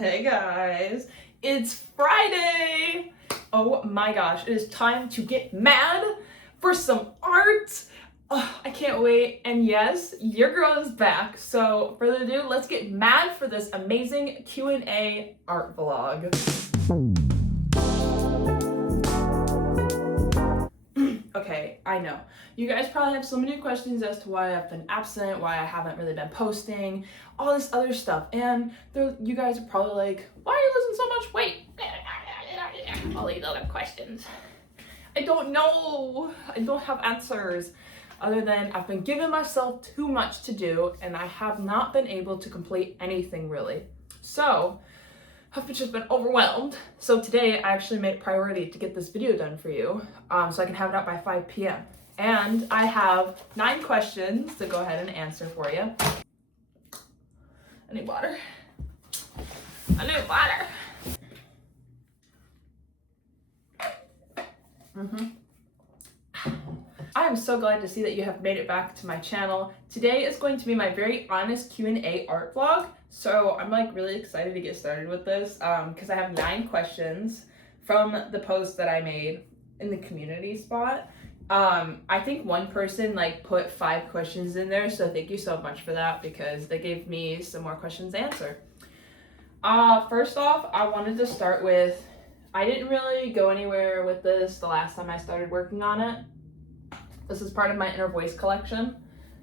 Hey guys, it's Friday! Oh my gosh, it is time to get mad for some art! I can't wait, and yes, your girl is back. So, further ado, let's get mad for this amazing Q&A art vlog. Okay, I know. You guys probably have so many questions as to why I've been absent, why I haven't really been posting, all this other stuff. And you guys are probably like, why are you losing so much weight? All these other questions. I don't know. I don't have answers. Other than I've been giving myself too much to do and I have not been able to complete anything really. So, I've just been overwhelmed. So today I actually made a priority to get this video done for you so I can have it out by 5 p.m. And I have 9 questions to go ahead and answer for you. I need water. I need water. I am so glad to see that you have made it back to my channel. Today is going to be my very honest Q&A art vlog. So I'm like really excited to get started with this because I have 9 questions from the post that I made in the community spot. I think one person like put 5 questions in there, so thank you so much for that because they gave me some more questions to answer. First off, I wanted to start with, I didn't really go anywhere with this the last time I started working on it. This is part of my inner voice collection,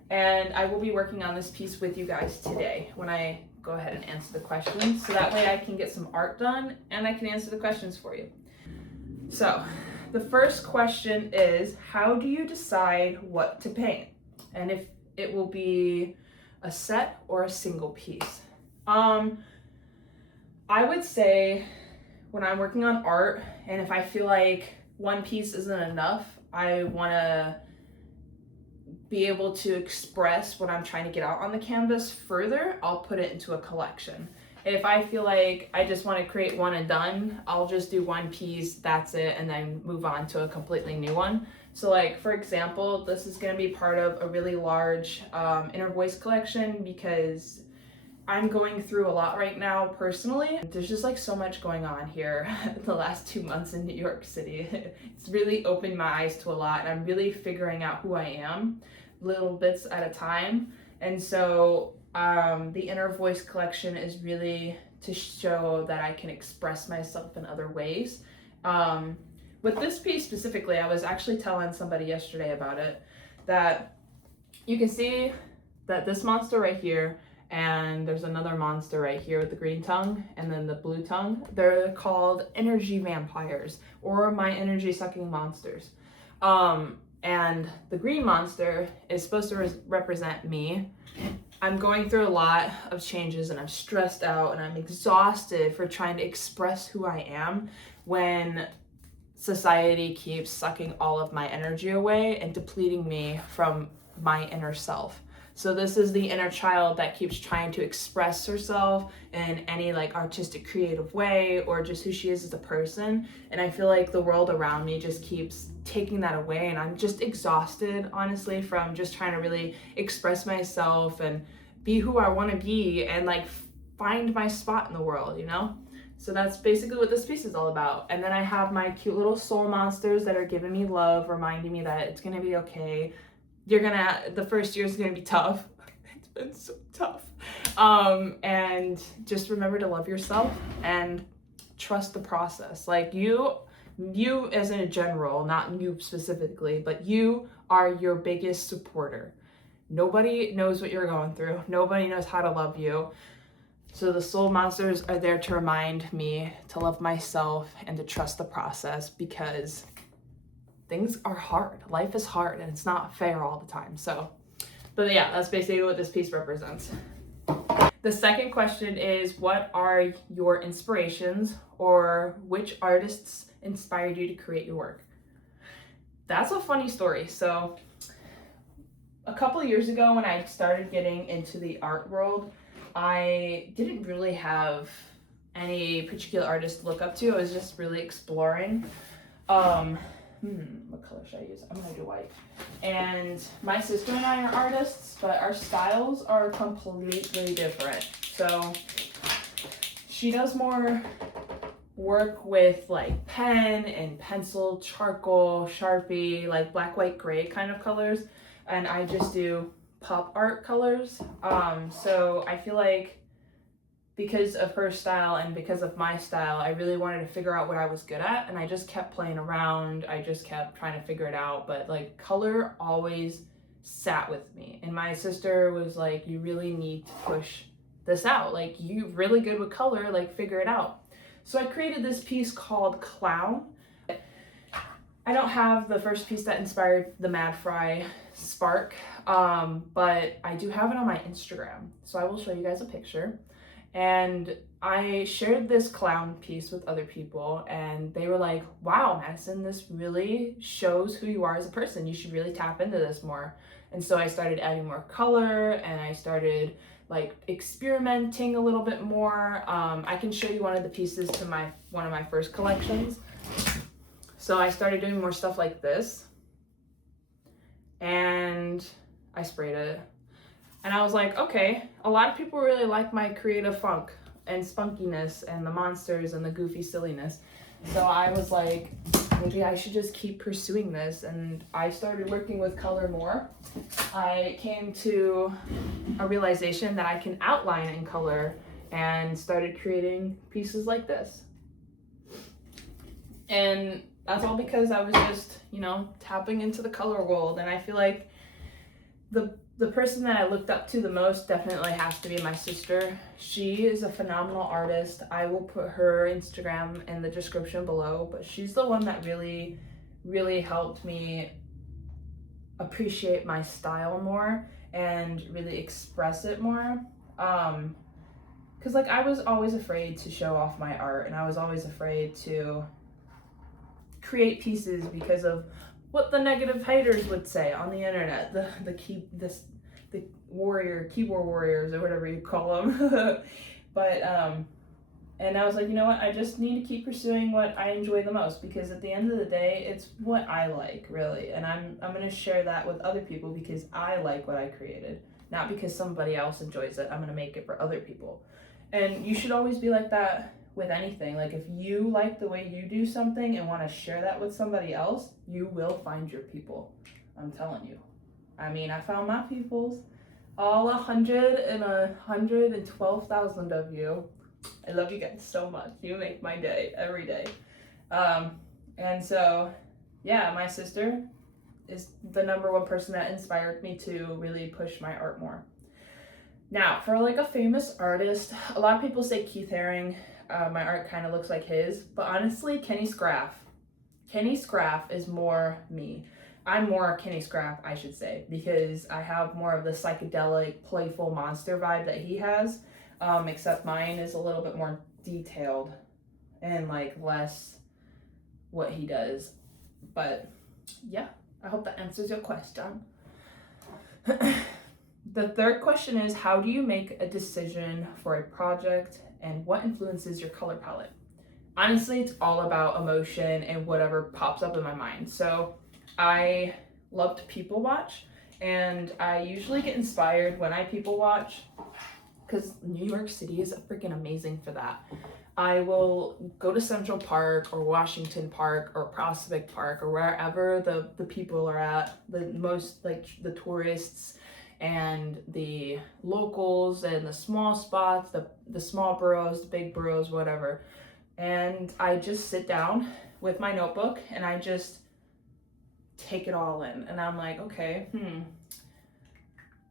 and I will be working on this piece with you guys today when I go ahead and answer the questions, so that way I can get some art done and I can answer the questions for you. So the first question is, how do you decide what to paint and if it will be a set or a single piece? I would say when I'm working on art and if I feel like one piece isn't enough, I want to be able to express what I'm trying to get out on the canvas further, I'll put it into a collection. If I feel like I just want to create one and done, I'll just do one piece, that's it, and then move on to a completely new one. So like, for example, this is going to be part of a really large inner voice collection because I'm going through a lot right now personally. There's just like so much going on here the last 2 months in New York City. It's really opened my eyes to a lot and I'm really figuring out who I am little bits at a time. And so the inner voice collection is really to show that I can express myself in other ways. With this piece specifically, I was actually telling somebody yesterday about it, that you can see that this monster right here and there's another monster right here with the green tongue and then the blue tongue. They're called energy vampires or my energy sucking monsters. And the green monster is supposed to represent me. I'm going through a lot of changes and I'm stressed out and I'm exhausted for trying to express who I am when society keeps sucking all of my energy away and depleting me from my inner self. So this is the inner child that keeps trying to express herself in any like artistic creative way or just who she is as a person. And I feel like the world around me just keeps taking that away and I'm just exhausted, honestly, from just trying to really express myself and be who I want to be and like find my spot in the world, you know? So that's basically what this piece is all about. And then I have my cute little soul monsters that are giving me love, reminding me that it's gonna be okay. The first year is gonna be tough. It's been so tough. And just remember to love yourself and trust the process. Like you as in a general, not you specifically, but you are your biggest supporter. Nobody knows what you're going through. Nobody knows how to love you. So the soul monsters are there to remind me to love myself and to trust the process because things are hard. Life is hard and it's not fair all the time. So, but yeah, that's basically what this piece represents. The second question is, what are your inspirations or which artists inspired you to create your work? That's a funny story. So a couple of years ago when I started getting into the art world, I didn't really have any particular artist to look up to. I was just really exploring. What color should I use? I'm gonna do white. And my sister and I are artists, but our styles are completely different. So she does more work with like pen and pencil, charcoal, Sharpie, like black, white, gray kind of colors, and I just do pop art colors. So I feel like because of her style and because of my style, I really wanted to figure out what I was good at, and I just kept playing around. I just kept trying to figure it out, but like color always sat with me. And my sister was like, you really need to push this out. Like, you're really good with color, like figure it out. So I created this piece called Clown. I don't have the first piece that inspired the Mad Fry spark, but I do have it on my Instagram. So I will show you guys a picture. And I shared this clown piece with other people, and they were like, wow, Madison, this really shows who you are as a person. You should really tap into this more. And so I started adding more color, and I started like experimenting a little bit more. I can show you one of the pieces to one of my first collections. So I started doing more stuff like this, and I sprayed it. And I was like, okay, a lot of people really like my creative funk and spunkiness and the monsters and the goofy silliness. So I was like, maybe I should just keep pursuing this. And I started working with color more. I came to a realization that I can outline in color and started creating pieces like this. And that's all because I was just, you know, tapping into the color world. And I feel like the person that I looked up to the most definitely has to be my sister. She is a phenomenal artist. I will put her Instagram in the description below, but she's the one that really, really helped me appreciate my style more and really express it more. Because like I was always afraid to show off my art, and I was always afraid to create pieces because of what the negative haters would say on the internet, the keyboard warriors or whatever you call them. But and I was like, you know what, I just need to keep pursuing what I enjoy the most, because at the end of the day, it's what I like, really. And I'm going to share that with other people because I like what I created, not because somebody else enjoys it. I'm going to make it for other people. And you should always be like that with anything. Like, if you like the way you do something and want to share that with somebody else, you will find your people. I'm telling you. I mean, I found my peoples, all 112,000 of you. I love you guys so much. You make my day every day. And so, yeah, my sister is the #1 person that inspired me to really push my art more. Now, for like a famous artist, a lot of people say Keith Haring. My art kind of looks like his, but honestly, Kenny Scraff. Kenny Scraff is more me. I'm more Kenny Scraff, I should say, because I have more of the psychedelic, playful monster vibe that he has, except mine is a little bit more detailed and like less what he does. But yeah, I hope that answers your question. The third question is, how do you make a decision for a project and what influences your color palette? Honestly, it's all about emotion and whatever pops up in my mind. So I love to people watch, and I usually get inspired when I people watch because New York City is freaking amazing for that. I will go to Central Park or Washington Park or Prospect Park or wherever the people are at, the most like the tourists and the locals and the small spots, the small boroughs, the big boroughs, whatever. And I just sit down with my notebook and I just take it all in. And I'm like, okay,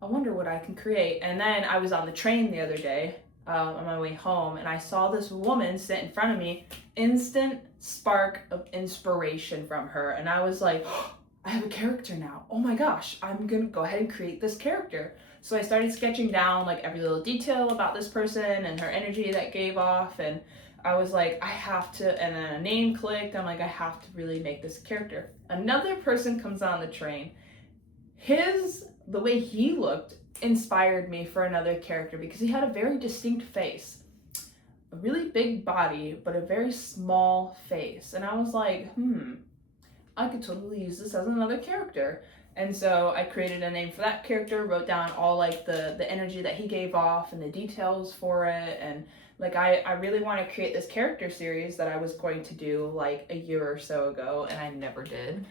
I wonder what I can create. And then I was on the train the other day on my way home, and I saw this woman sit in front of me, instant spark of inspiration from her. And I was like, oh, I have a character now. Oh my gosh, I'm gonna go ahead and create this character. So I started sketching down like every little detail about this person and her energy that gave off, and I was like, I have to, and then a name clicked. I'm like, I have to really make this character. Another person comes on the train. The way he looked inspired me for another character because he had a very distinct face, a really big body, but a very small face. And I was like, I could totally use this as another character. And so I created a name for that character, wrote down all like the energy that he gave off and the details for it and Like I really want to create this character series that I was going to do like a year or so ago, and I never did.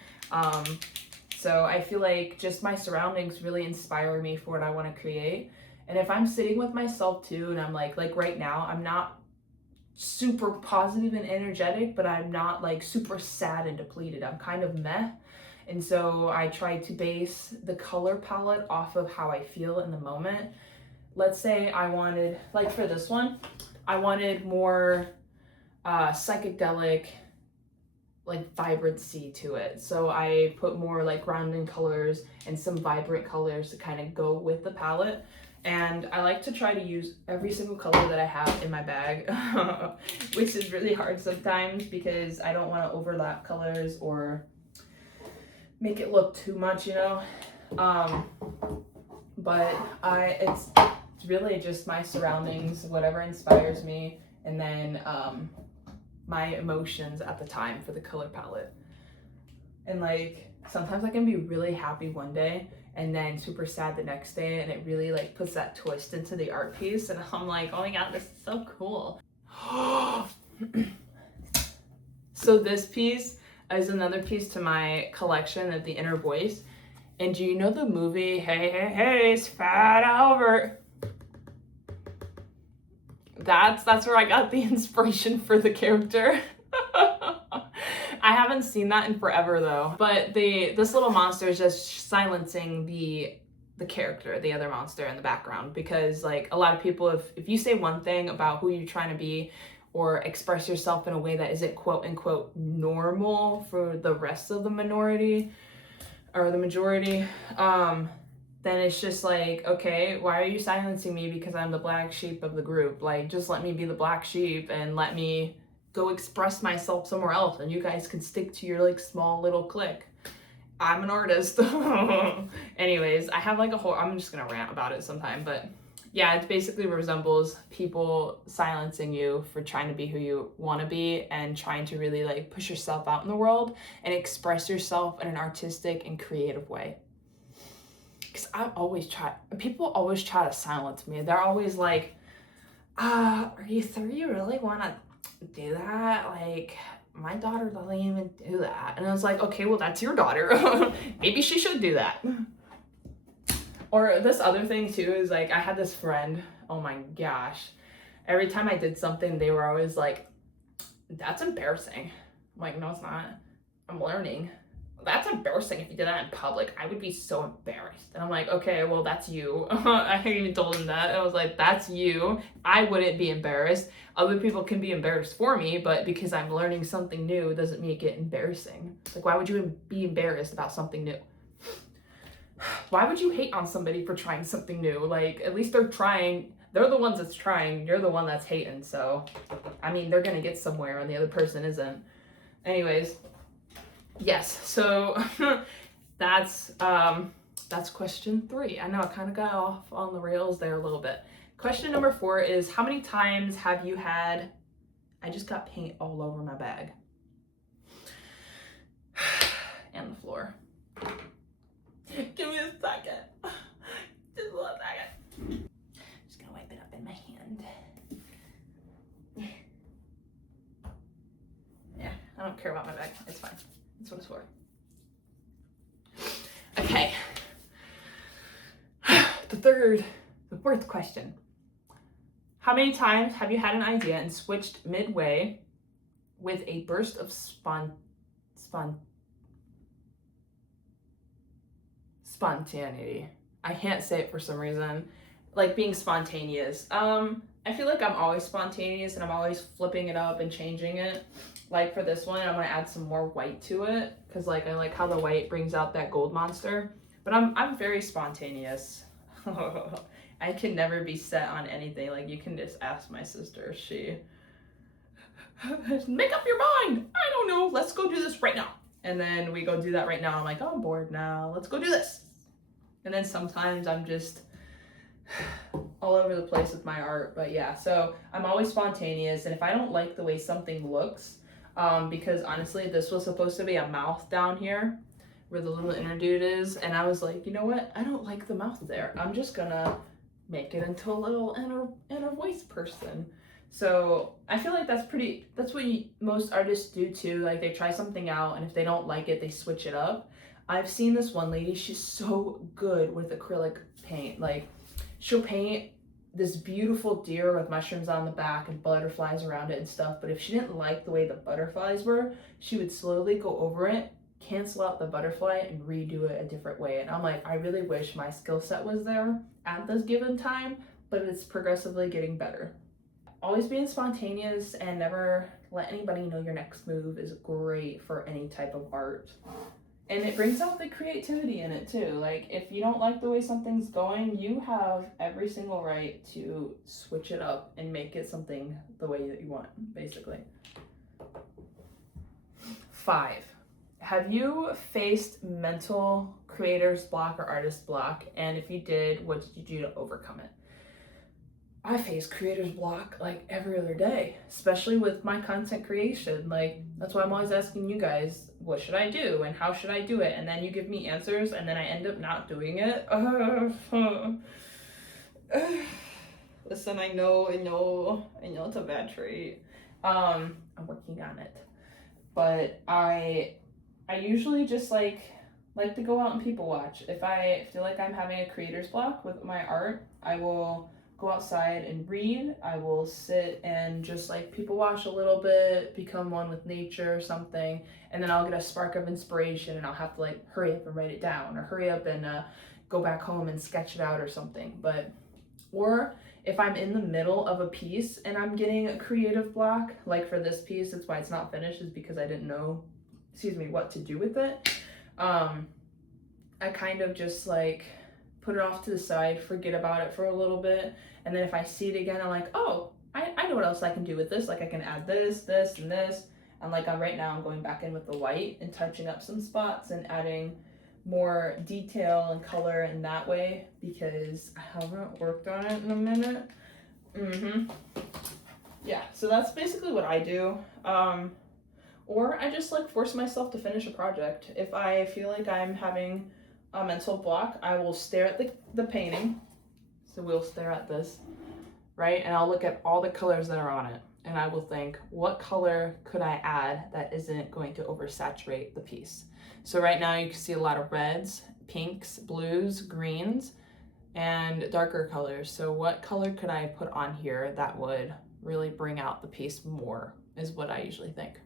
So I feel like just my surroundings really inspire me for what I want to create. And if I'm sitting with myself too, and I'm like right now, I'm not super positive and energetic, but I'm not like super sad and depleted. I'm kind of meh. And so I try to base the color palette off of how I feel in the moment. Let's say I wanted, like for this one, I wanted more psychedelic, like vibrancy to it. So I put more like grounding colors and some vibrant colors to kind of go with the palette. And I like to try to use every single color that I have in my bag, which is really hard sometimes because I don't want to overlap colors or make it look too much, you know. But it's really just my surroundings, whatever inspires me, and then my emotions at the time for the color palette. And like sometimes I can be really happy one day and then super sad the next day, and it really like puts that twist into the art piece, and I'm like, oh my god, this is so cool. So this piece is another piece to my collection of The Inner Voice. And do you know the movie Hey Hey Hey, it's Fat Albert? That's where I got the inspiration for the character. I haven't seen that in forever though. But this little monster is just silencing the character, the other monster in the background, because like a lot of people, if you say one thing about who you're trying to be or express yourself in a way that isn't quote unquote normal for the rest of the minority or the majority, then it's just like, okay, why are you silencing me because I'm the black sheep of the group? Like, just let me be the black sheep and let me go express myself somewhere else, and you guys can stick to your like small little clique. I'm an artist. Anyways, I have like a whole, I'm just gonna rant about it sometime, but yeah, it basically resembles people silencing you for trying to be who you want to be and trying to really like push yourself out in the world and express yourself in an artistic and creative way. Because people always try to silence me. They're always like, are you sure you really want to do that? Like, my daughter doesn't even do that. And I was like, okay, well, that's your daughter. Maybe she should do that. Or this other thing too is like, I had this friend, oh my gosh, every time I did something, they were always like, that's embarrassing. I'm like, no, it's not. I'm learning. That's embarrassing if you did that in public. I would be so embarrassed. And I'm like, okay, well, that's you. I even told him that. I was like, that's you. I wouldn't be embarrassed. Other people can be embarrassed for me, but because I'm learning something new, it doesn't make it embarrassing. Like, why would you be embarrassed about something new? Why would you hate on somebody for trying something new? Like, at least they're trying. They're the ones that's trying. You're the one that's hating. So, I mean, they're going to get somewhere and the other person isn't. Anyways. Yes, so that's question 3. I know I kind of got off on the rails there a little bit. Question number 4 is, how many times have you had, I just got paint all over my bag and the floor. Give me a second. Just a little second. Just gonna wipe it up in my hand. Yeah, I don't care about my bag. It's fine. That's what it's for. Okay. The fourth question. How many times have you had an idea and switched midway with a burst of spontaneity? I can't say it for some reason. Like being spontaneous. I feel like I'm always spontaneous and I'm always flipping it up and changing it. Like for this one, I'm gonna add some more white to it because like I like how the white brings out that gold monster. But I'm very spontaneous. I can never be set on anything. Like you can just ask my sister. She make up your mind. I don't know. Let's go do this right now. And then we go do that right now. I'm like, oh, I'm bored now. Let's go do this. And then sometimes I'm just all over the place with my art. But yeah, so I'm always spontaneous. And if I don't like the way something looks, because honestly, this was supposed to be a mouth down here where the little inner dude is. And I was like, you know what? I don't like the mouth there. I'm just gonna make it into a little inner voice person. So I feel like that's what most artists do too. Like they try something out, and if they don't like it, they switch it up. I've seen this one lady, she's so good with acrylic paint. Like she'll paint this beautiful deer with mushrooms on the back and butterflies around it and stuff. But if she didn't like the way the butterflies were, she would slowly go over it, cancel out the butterfly, and redo it a different way. And I'm like, I really wish my skill set was there at this given time, but it's progressively getting better. Always being spontaneous and never let anybody know your next move is great for any type of art. And it brings out the creativity in it too. Like if you don't like the way something's going, you have every single right to switch it up and make it something the way that you want, basically. 5. Have you faced mental creator's block or artist block? And if you did, what did you do to overcome it? I face creator's block like every other day, especially with my content creation. Like that's why I'm always asking you guys, what should I do and how should I do it? And then you give me answers and then I end up not doing it. Listen, I know it's a bad trait. I'm working on it. But I usually just like to go out and people watch. If I feel like I'm having a creator's block with my art, I will go outside and read. I will sit and just like people watch a little bit, become one with nature or something, and then I'll get a spark of inspiration and I'll have to like hurry up and write it down or hurry up and go back home and sketch it out or something. Or if I'm in the middle of a piece and I'm getting a creative block, like for this piece, that's why it's not finished, is because I didn't know, what to do with it. I kind of just like put it off to the side, forget about it for a little bit, and then if I see it again, I'm like, oh, I know what else I can do with this. Like I can add this, this, and this. And like right now I'm going back in with the white and touching up some spots and adding more detail and color in that way because I haven't worked on it in a minute. Yeah, so that's basically what I do. Or I just like force myself to finish a project. If I feel like I'm having a mental block, I will stare at the painting. So we'll stare at this, right? And I'll look at all the colors that are on it. And I will think, what color could I add that isn't going to oversaturate the piece? So right now you can see a lot of reds, pinks, blues, greens, and darker colors. So what color could I put on here that would really bring out the piece more is what I usually think.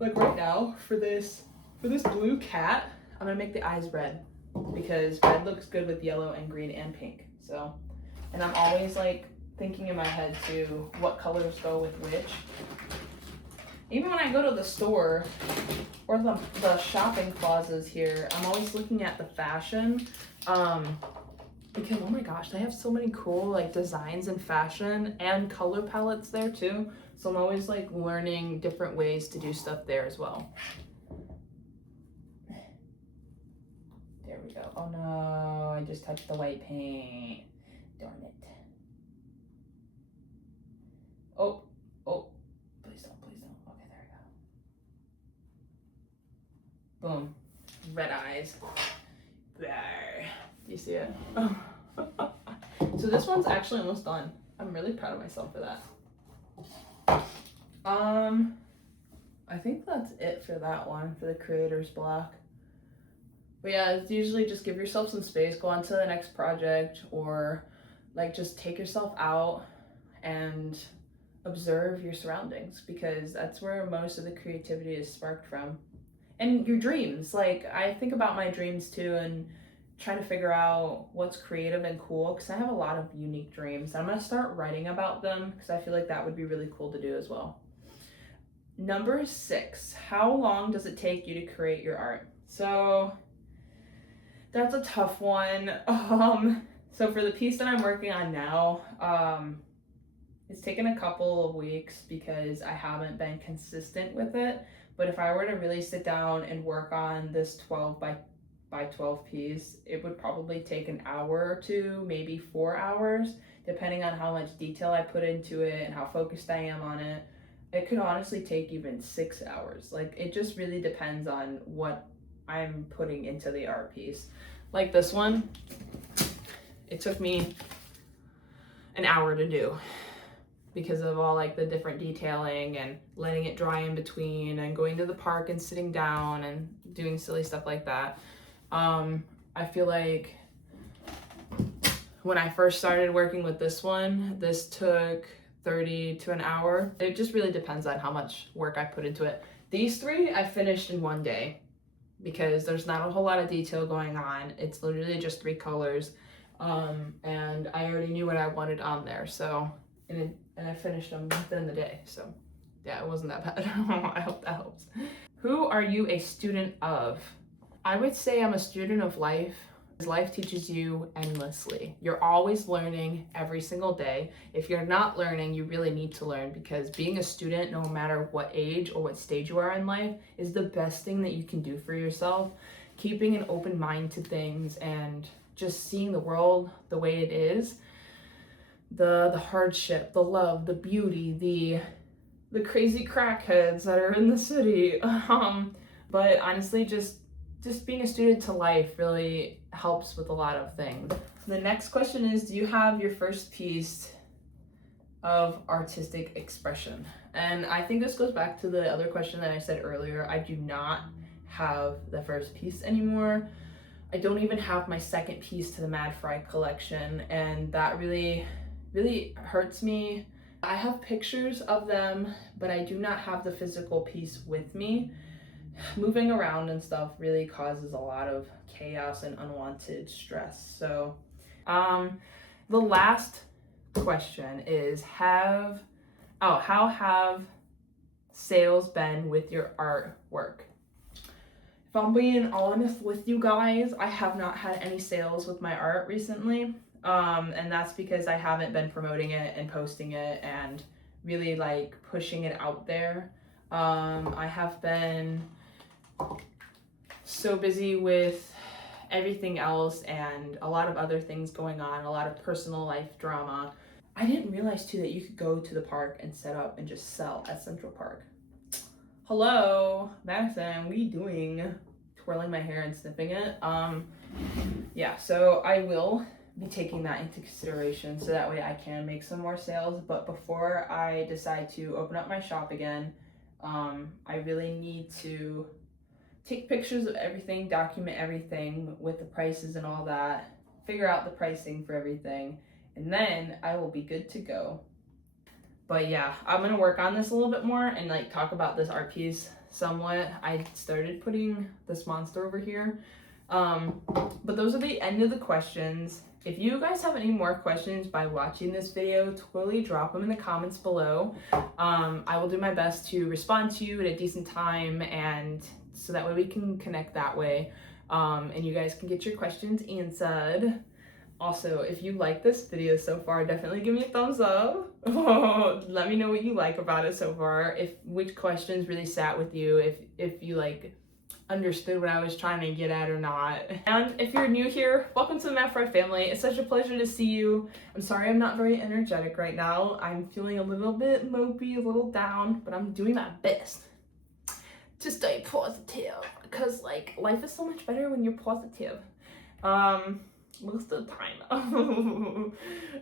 Like right now for this blue cat, I'm gonna make the eyes red because red looks good with yellow and green and pink. So, and I'm always like thinking in my head too, what colors go with which. Even when I go to the store or the shopping plazas here, I'm always looking at the fashion because oh my gosh, they have so many cool like designs and fashion and color palettes there too. So I'm always like learning different ways to do stuff there as well. There we go. Oh no, I just touched the white paint. Darn it. Oh, please don't. Okay, there we go. Boom. Red eyes. There. Do you see it? Oh. So this one's actually almost done. I'm really proud of myself for that. I think that's it for that one, for the creator's block. But yeah, it's usually just give yourself some space, go on to the next project, or like just take yourself out and observe your surroundings because that's where most of the creativity is sparked from. And your dreams, like I think about my dreams too and trying to figure out what's creative and cool because I have a lot of unique dreams. I'm going to start writing about them because I feel like that would be really cool to do as well. Number 6, how long does it take you to create your art? So that's a tough one. So for the piece that I'm working on now, it's taken a couple of weeks because I haven't been consistent with it. But if I were to really sit down and work on this 12 by 12 piece, it would probably take an hour or two, maybe 4 hours, depending on how much detail I put into it and how focused I am on it. It could honestly take even 6 hours. Like it just really depends on what I'm putting into the art piece. Like this one, it took me an hour to do because of all like the different detailing and letting it dry in between and going to the park and sitting down and doing silly stuff like that. I feel like when I first started working with this one, this took 30 to an hour. It just really depends on how much work I put into it. These three I finished in one day because there's not a whole lot of detail going on. It's literally just 3 colors. And I already knew what I wanted on there. So, and I finished them within the day. So yeah, it wasn't that bad. I hope that helps. Who are you a student of? I would say I'm a student of life. Life teaches you endlessly. You're always learning every single day. If you're not learning, you really need to learn, because being a student, no matter what age or what stage you are in life, is the best thing that you can do for yourself. Keeping an open mind to things and just seeing the world the way it is. The hardship, the love, the beauty, the crazy crackheads that are in the city. But honestly, just being a student to life really helps with a lot of things. The next question is, do you have your first piece of artistic expression? And I think this goes back to the other question that I said earlier. I do not have the first piece anymore. I don't even have my second piece to the Mad Fry collection, and that really, really hurts me. I have pictures of them, but I do not have the physical piece with me. Moving around and stuff really causes a lot of chaos and unwanted stress. So the last question is, how have sales been with your artwork? If I'm being honest with you guys, I have not had any sales with my art recently, and that's because I haven't been promoting it and posting it and really like pushing it out there. I have been so busy with everything else and a lot of other things going on, a lot of personal life drama. I didn't realize too that you could go to the park and set up and just sell at Central Park. Hello, Madison, what are you doing? Twirling my hair and snipping it. Yeah, so I will be taking that into consideration so that way I can make some more sales. But before I decide to open up my shop again, I really need to take pictures of everything, document everything with the prices and all that, figure out the pricing for everything, and then I will be good to go. But yeah, I'm gonna work on this a little bit more and like talk about this art piece somewhat. I started putting this monster over here. But those are the end of the questions. If you guys have any more questions by watching this video, totally drop them in the comments below. I will do my best to respond to you at a decent time, and so that way we can connect that way, and you guys can get your questions answered. Also, if you like this video so far, definitely give me a thumbs up. Let me know what you like about it so far, which questions really sat with you, if you like understood what I was trying to get at or not. And if you're new here, welcome to the Mad Fry family. It's such a pleasure to see you. I'm sorry I'm not very energetic right now. I'm feeling a little bit mopey, a little down, but I'm doing my best to stay positive, because like life is so much better when you're positive. Most of the time.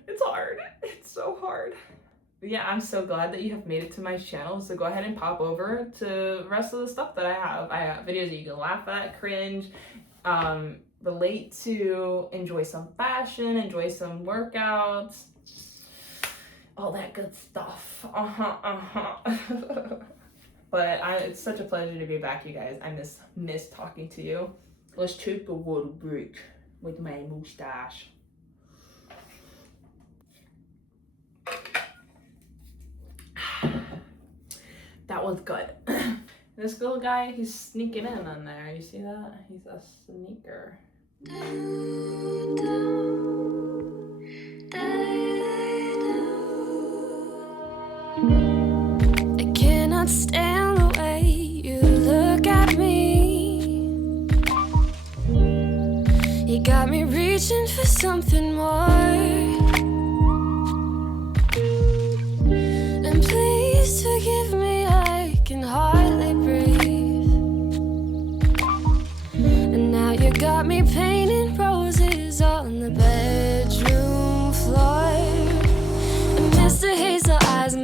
It's hard. It's so hard. But yeah, I'm so glad that you have made it to my channel. So go ahead and pop over to the rest of the stuff that I have. I have videos that you can laugh at, cringe, relate to, enjoy some fashion, enjoy some workouts, all that good stuff. But it's such a pleasure to be back, you guys. I miss talking to you. Let's take a water break with my mustache. That was good. This little guy, he's sneaking in on there. You see that? He's a sneaker. I cannot stand the way you look at me. You got me reaching for something more. And please forgive me, I can hardly breathe. And now you got me painting roses on the bedroom floor. And Mr. Hazel eyes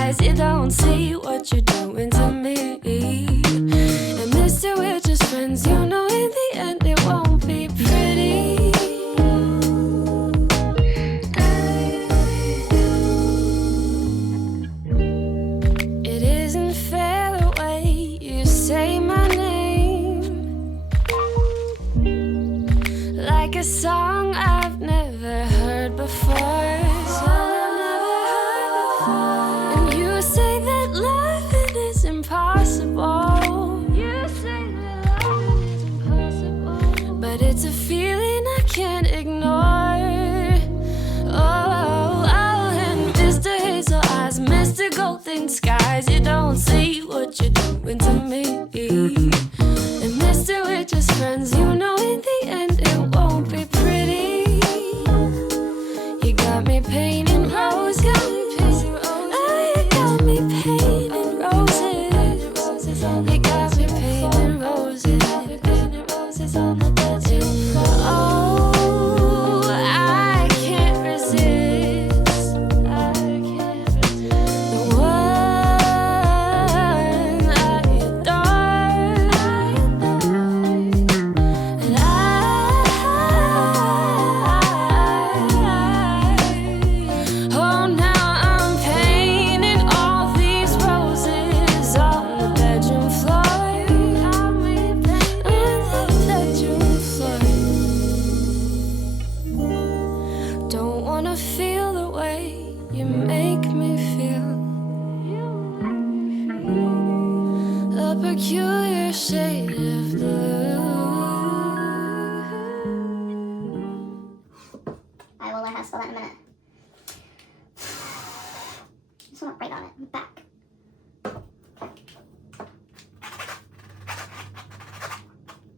skies. You don't see what you're doing to me. And mister, we're just friends. You know in the end it won't be pretty. It isn't fair the way you say my name, like a song I've never heard before. And you say that loving is impossible. You say that loving is impossible, but it's a feeling I can't ignore. Oh, and Mr. Hazel Eyes, Mr. Golden Skies, you don't see what you're doing to me. And mister, we're just friends. You know in the end it won't be pretty. You got me painting roses. Oh, you got me painting roses. You got me painting roses on the bedroom floor. Oh, I can't resist. I can't resist the one I adore. And oh, now I'm painting all these roses on the bedroom floor. On the bedroom floor. Don't wanna feel the way you make me feel. A peculiar shade of blue. I will learn how to spell that in a minute. Just want to write on it. Back.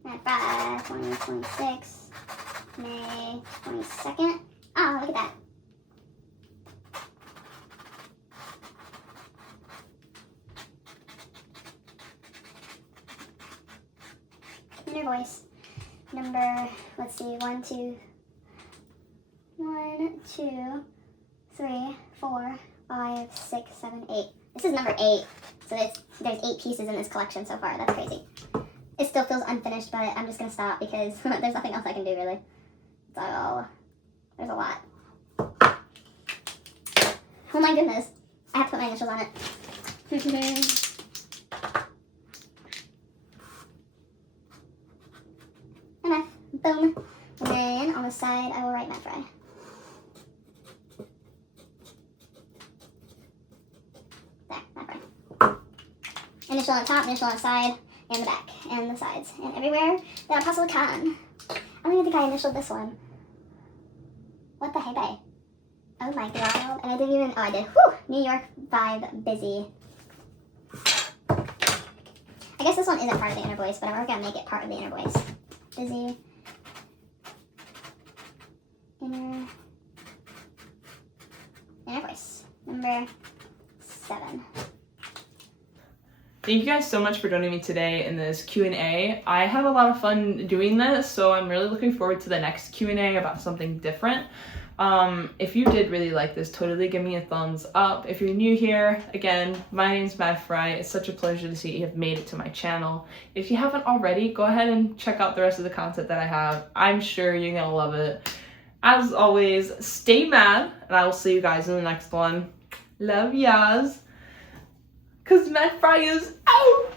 At 5/2026, May 22nd. Oh, look at that. Inner voice. Number, let's see, 1, 2, 3, 4, 5, 6, 7, 8. This is number 8. So there's 8 pieces in this collection so far. That's crazy. It still feels unfinished, but I'm just gonna stop because there's nothing else I can do really. So there's a lot. Oh my goodness. I have to put my initials on it. Enough. Boom. And then on the side I will write Matt Fry. There, Matt Fry. Initial on the top, initial on the side, and the back, and the sides, and everywhere that I possibly can. I don't even think I initialed this one. What the hey bae? Oh my god. And I didn't even, oh I did. Whew! New York vibe, busy. I guess this one isn't part of the inner voice, but we're gonna make it part of the inner voice. Busy. Inner voice. Number 7. Thank you guys so much for joining me today in this Q&A. I had a lot of fun doing this, so I'm really looking forward to the next Q&A about something different. If you did really like this, totally give me a thumbs up. If you're new here, again, my name's Matt Fry. It's such a pleasure to see you have made it to my channel. If you haven't already, go ahead and check out the rest of the content that I have. I'm sure you're gonna love it. As always, stay mad, and I will see you guys in the next one. Love yas. 'Cause Matt Fry is out!